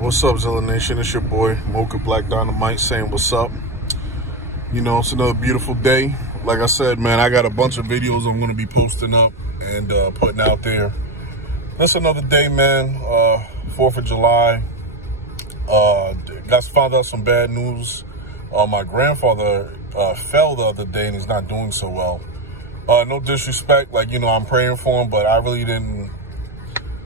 What's up, Zilla Nation? It's your boy, Mocha Black Dynamite, saying what's up. You know, it's another beautiful day. Like I said, man, I got a bunch of videos I'm going to be posting up and putting out there. It's another day, man. 4th of July. Found out some bad news. My grandfather fell the other day and he's not doing so well. No disrespect, like, you know, I'm praying for him, but I really didn't,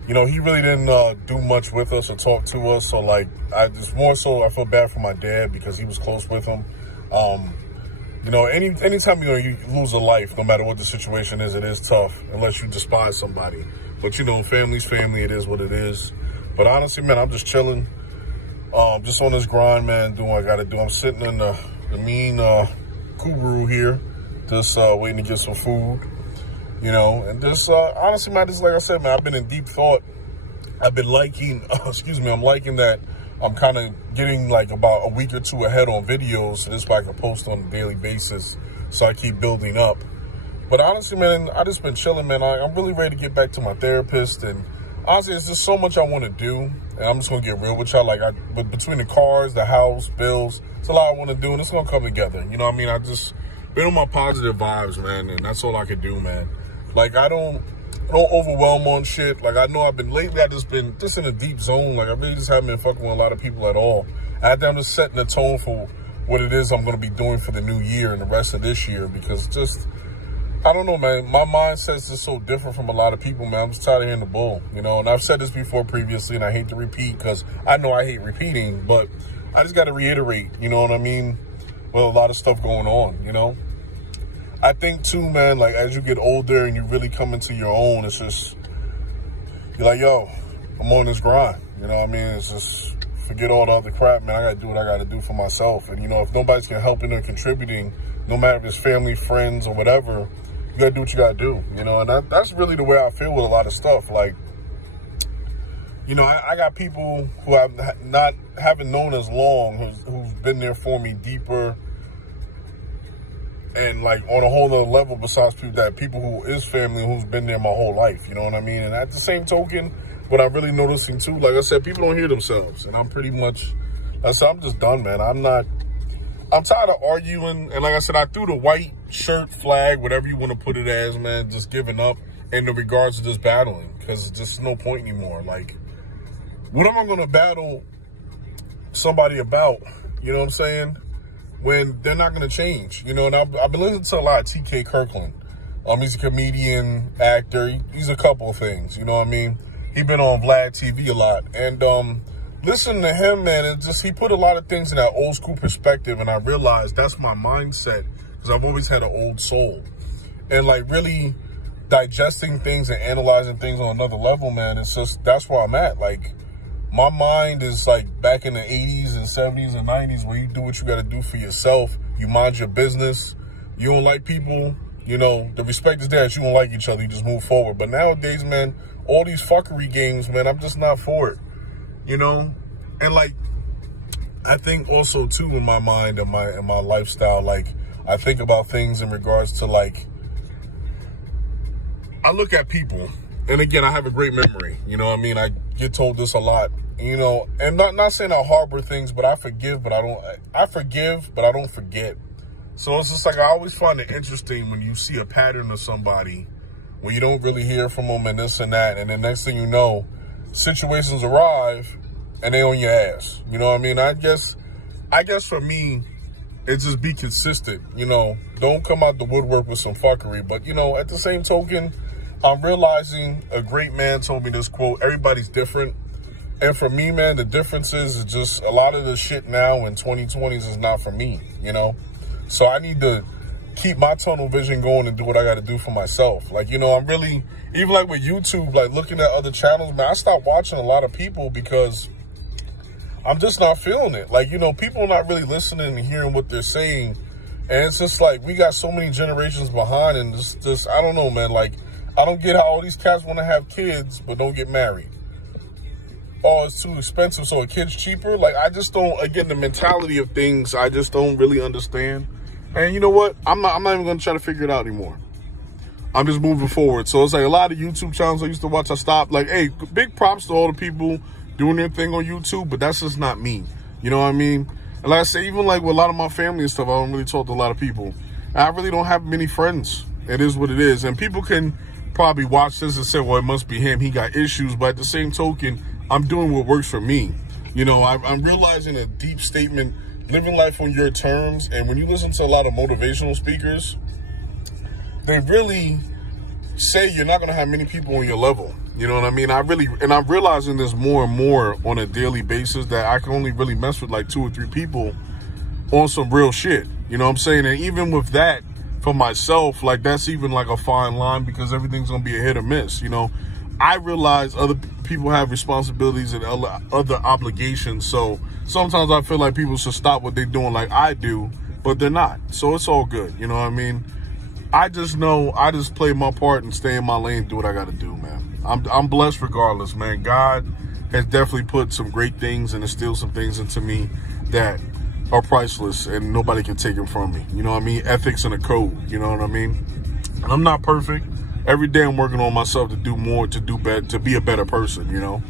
you know, he really didn't do much with us or talk to us. So, like, I feel bad for my dad because he was close with him. You know, anytime you lose a life, no matter what the situation is, it is tough unless you despise somebody. But, you know, family's family, it is what it is. But honestly, man, I'm just chilling. Just on this grind, man, doing what I got to do. I'm sitting in the mean Kuru here, just waiting to get some food. You know, and just, honestly, man, just like I said, man, I've been in deep thought. I've been liking, I'm liking that I'm kind of getting like about a week or two ahead on videos. So this way I can post on a daily basis. So I keep building up. But honestly, man, I just been chilling, man. I'm really ready to get back to my therapist. And honestly, there's just so much I want to do. And I'm just going to get real with y'all. Like, but between the cars, the house, bills, it's a lot I want to do. And it's going to come together. You know what I mean? I just been on my positive vibes, man. And that's all I can do, man. Like, I don't overwhelm on shit. Like, I know I've been just in a deep zone. Like, I really just haven't been fucking with a lot of people at all. I'm just setting the tone for what it is I'm going to be doing for the new year and the rest of this year. Because just, I don't know, man. My mindset's just so different from a lot of people, man. I'm just tired of hearing the bull, you know. And I've said this before previously, and I hate to repeat because I know I hate repeating. But I just got to reiterate, you know what I mean, with a lot of stuff going on, you know. I think, too, man, like, as you get older and you really come into your own, it's just, you're like, yo, I'm on this grind. You know what I mean? It's just, forget all the other crap, man. I got to do what I got to do for myself. And, you know, if nobody's helping or contributing, no matter if it's family, friends, or whatever, you got to do what you got to do, you know? And that's really the way I feel with a lot of stuff. Like, you know, I got people who I haven't known as long who've been there for me deeper, and like on a whole other level besides people who is family who's been there my whole life, you know what I mean? And at the same token, what I'm really noticing too, like I said, people don't hear themselves. And I'm pretty much, I'm just done, man. I'm tired of arguing. And like I said, I threw the white shirt flag, whatever you want to put it as, man, just giving up in the regards to just battling. Because there's just no point anymore. Like, what am I going to battle somebody about? You know what I'm saying? When they're not going to change, you know. And I've been listening to a lot of T.K. Kirkland. He's a comedian, actor. He's a couple of things, you know what I mean? He's been on Vlad TV a lot. And listening to him, man, he put a lot of things in that old school perspective. And I realized that's my mindset because I've always had an old soul. And, like, really digesting things and analyzing things on another level, man, that's where I'm at. Like, my mind is like back in the 80s and 70s and 90s where you do what you got to do for yourself. You mind your business. You don't like people. You know, the respect is there. You don't like each other. You just move forward. But nowadays, man, all these fuckery games, man, I'm just not for it. You know? And, like, I think also, too, in my mind and my lifestyle, like, I think about things in regards to, like, I look at people. And, again, I have a great memory. You know what I mean? I get told this a lot. You know, and not saying I harbor things, but I forgive, but I don't forget. So it's just like, I always find it interesting when you see a pattern of somebody where you don't really hear from them and this and that. And then next thing you know, situations arrive and they on your ass. You know what I mean? I guess for me, it's just be consistent, you know, don't come out the woodwork with some fuckery. But, you know, at the same token, I'm realizing a great man told me this quote, everybody's different. And for me, man, the difference is just a lot of the shit now in 2020s is not for me, you know? So I need to keep my tunnel vision going and do what I got to do for myself. Like, you know, I'm really, even like with YouTube, like looking at other channels, man, I stopped watching a lot of people because I'm just not feeling it. Like, you know, people are not really listening and hearing what they're saying. And it's just like, we got so many generations behind and just I don't know, man. Like, I don't get how all these cats want to have kids, but don't get married. Oh, it's too expensive, so a kid's cheaper. Like, I just don't, again, the mentality of things, I just don't really understand. And you know what? I'm not even going to try to figure it out anymore. I'm just moving forward. So it's like a lot of YouTube channels I used to watch, I stopped. Like, hey, big props to all the people doing their thing on YouTube, but that's just not me. You know what I mean? And like I say, even like with a lot of my family and stuff, I don't really talk to a lot of people. I really don't have many friends. It is what it is. And people can probably watch this and say, well, it must be him. He got issues. But at the same token, I'm doing what works for me. You know, I'm realizing a deep statement, living life on your terms. And when you listen to a lot of motivational speakers, they really say you're not going to have many people on your level. You know what I mean? I'm realizing this more and more on a daily basis, that I can only really mess with like 2 or 3 people on some real shit. You know what I'm saying? And even with that, for myself, like that's even like a fine line, because everything's going to be a hit or miss. You know, I realize other people have responsibilities and other obligations. So sometimes I feel like people should stop what they're doing like I do, but they're not. So it's all good. You know what I mean? I just know I just play my part and stay in my lane, do what I got to do, man. I'm blessed regardless, man. God has definitely put some great things and instilled some things into me that are priceless, and nobody can take them from me. You know what I mean? Ethics and a code, you know what I mean? And I'm not perfect. Every day I'm working on myself to do more, to do better, to be a better person, you know?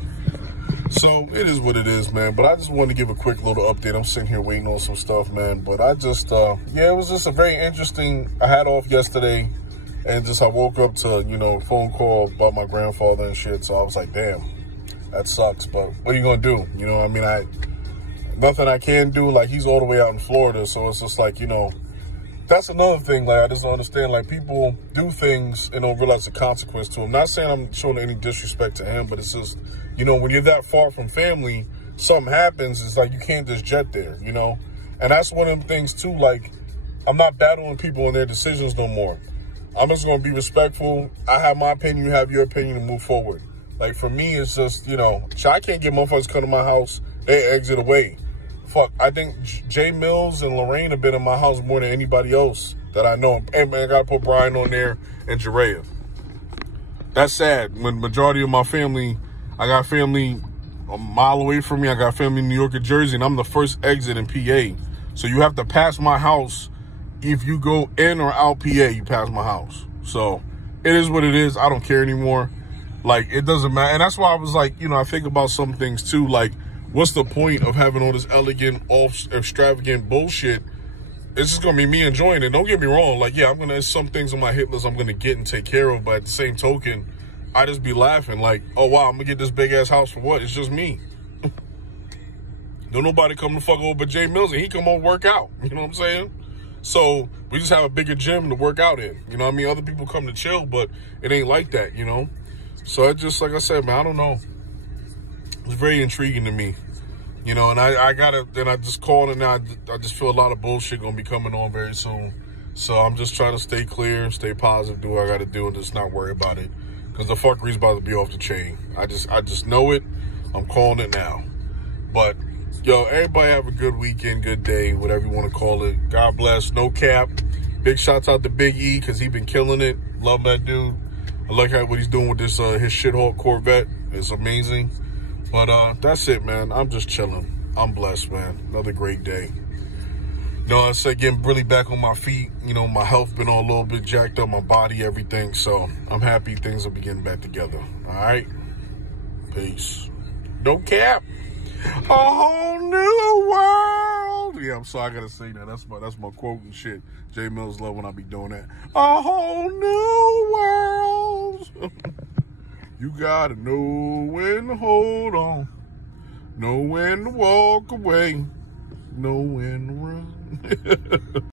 So it is what it is, man. But I just wanted to give a quick little update. I'm sitting here waiting on some stuff, man. But I just, yeah, it was just a very interesting, I had off yesterday, and just I woke up to, you know, phone call about my grandfather and shit. So I was like, damn, that sucks. But what are you going to do? You know, I mean, nothing I can do. Like, he's all the way out in Florida. So it's just like, you know, that's another thing. Like, I just don't understand. Like, people do things and don't realize the consequence to them. Not saying I'm showing any disrespect to him, but it's just, you know, when you're that far from family, something happens. It's like you can't just jet there, you know? And that's one of them things, too. Like, I'm not battling people and their decisions no more. I'm just going to be respectful. I have my opinion, you have your opinion, and move forward. Like, for me, it's just, you know, I can't get motherfuckers come to my house, they exit away. Fuck, I think Jay Mills and Lorraine have been in my house more than anybody else that I know. And man, I got to put Brian on there and Jerea. That's sad. When majority of my family, I got family a mile away from me. I got family in New York and Jersey, and I'm the first exit in PA. So you have to pass my house. If you go in or out PA, you pass my house. So it is what it is. I don't care anymore. Like, it doesn't matter. And that's why I was like, you know, I think about some things too. Like, what's the point of having all this elegant, extravagant bullshit? It's just going to be me enjoying it. Don't get me wrong. Like, yeah, there's some things on my hit list I'm going to get and take care of. But at the same token, I just be laughing like, oh, wow, I'm going to get this big ass house for what? It's just me. Don't nobody come to fuck over but Jay Mills, and he come over work out. You know what I'm saying? So we just have a bigger gym to work out in. You know what I mean? Other people come to chill, but it ain't like that, you know? So it just, like I said, man, I don't know. It's very intriguing to me. You know, and I just called, and now I just feel a lot of bullshit going to be coming on very soon. So I'm just trying to stay clear, stay positive, do what I got to do, and just not worry about it. Because the fuckery's about to be off the chain. I just know it. I'm calling it now. But, yo, everybody have a good weekend, good day, whatever you want to call it. God bless. No cap. Big shouts out to Big E, because he been killing it. Love that dude. I like what he's doing with this his shithole Corvette. It's amazing. But that's it, man. I'm just chilling. I'm blessed, man. Another great day. You know, I said, getting really back on my feet. You know, my health been all a little bit jacked up, my body, everything. So I'm happy things will be getting back together. All right? Peace. Don't cap. A whole new world. Yeah, I'm sorry, I gotta say that. That's my quote and shit. Jay Mills love when I be doing that. A whole new world. You gotta know when to hold on, know when to walk away, know when to run.